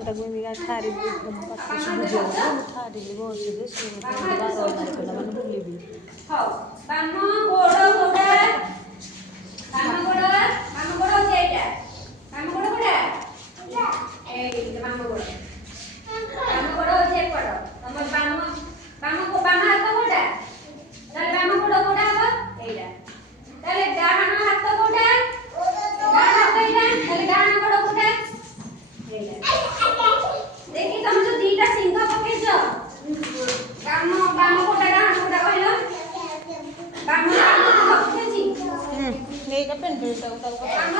ତାକୁ ଏମିତି ଠାରିବୁ ପାଖକୁ ବୁଝିବାକୁ ମୁଁ ଠାରିଲି ବସିକି ସେ ମୋତେ ବାରମ୍ବାର କଲା ମାନେ ବୁଲିବି। ହଉ ବାମ ଗୋଡ଼ କୋଉଟା ବାମ ଗୋଡ଼ ହଉଛି ଏଇଟା ବାମ ଗୋଡ଼ କୋଉଟା ଏଇ ବାମ ଗୋଡ଼ ହଉଛି ଏପଟ ତମ ବାମ ହାତ କୋଉଟା ତାହେଲେ ବାମ ଗୋଡ଼ କୋଉଟା ହବ ଏଇଟା ତାହେଲେ ଡାହାଣ ହାତ କୋଉଟା ଡାହାଣ ହାତ ଏଇଟା ତାହେଲେ ଡାହାଣ ଗୋଡ଼ କୋଉଟା ଏଇଟା ଦେଖି ତମେ ଯୋଉ ଦିଟା ସିଂହ ପକେଇଛ ବାମ କୋଉଟା ଡାହାଣ କୋଉଟା କହିଲ ବାମ ପକେଇଛି ଏଇଟା ପେଣ୍ଟ ବାମ